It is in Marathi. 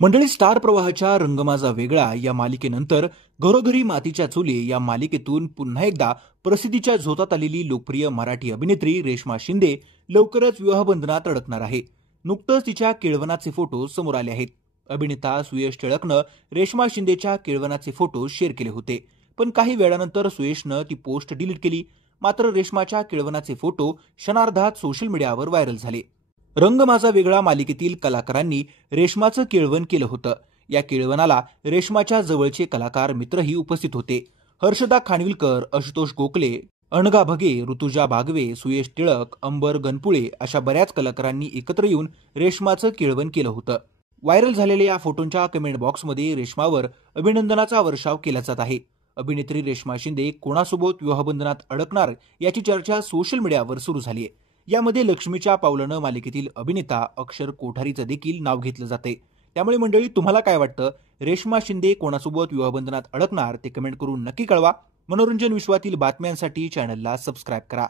मंडळी, स्टार प्रवाहाच्या रंग माझा वेगळा या मालिकेनंतर घरोघरी मातीच्या चुली या मालिकेतून पुन्हा एकदा प्रसिद्धीच्या झोतात आलेली लोकप्रिय मराठी अभिनेत्री रेश्मा शिंदे लवकरच विवाहबंधनात अडकणार आहे. नुकतंच तिच्या केळवणाचे फोटो समोर आले आहेत. अभिनेता सुयश टिळकनं रेश्मा शिंदेच्या केळवणाचे फोटो शेअर केले होते, पण काही वेळानंतर सुयशनं ती पोस्ट डिलीट केली. मात्र रेश्माच्या केळवणाचे फोटो क्षणार्धात सोशल मीडियावर व्हायरल झाले. रंग माझा वेगळा मालिकेतील कलाकारांनी रेश्माचं केळवण केलं होतं. या केळवणाला रेश्माच्या जवळचे कलाकार मित्रही उपस्थित होते. हर्षदा खानविलकर, आशुतोष गोखले, अनघा भगे, ऋतुजा बागवे, सुयश टिळक, अंबर गणपुळे अशा बऱ्याच कलाकारांनी एकत्र येऊन रेश्माचं केळवण केलं होतं. व्हायरल झालेल्या या फोटोंच्या कमेंट बॉक्समध्ये रेश्मावर अभिनंदनाचा वर्षाव केला जात आहे. अभिनेत्री रेश्मा शिंदे कोणासोबत विवाहबंधनात अडकणार याची चर्चा सोशल मीडियावर सुरू झाली आहे. यामध्ये लक्ष्मीच्या पावलानं मालिकेतील अभिनेता अक्षर कोठारीचं देखील नाव घेतलं जाते. त्यामुळे मंडळी, तुम्हाला काय वाटतं? रेश्मा शिंदे कोणासोबत विवाहबंधनात अडकणार ते कमेंट करून नक्की कळवा. मनोरंजन विश्वातील बातम्यांसाठी चॅनलला सबस्क्राईब करा.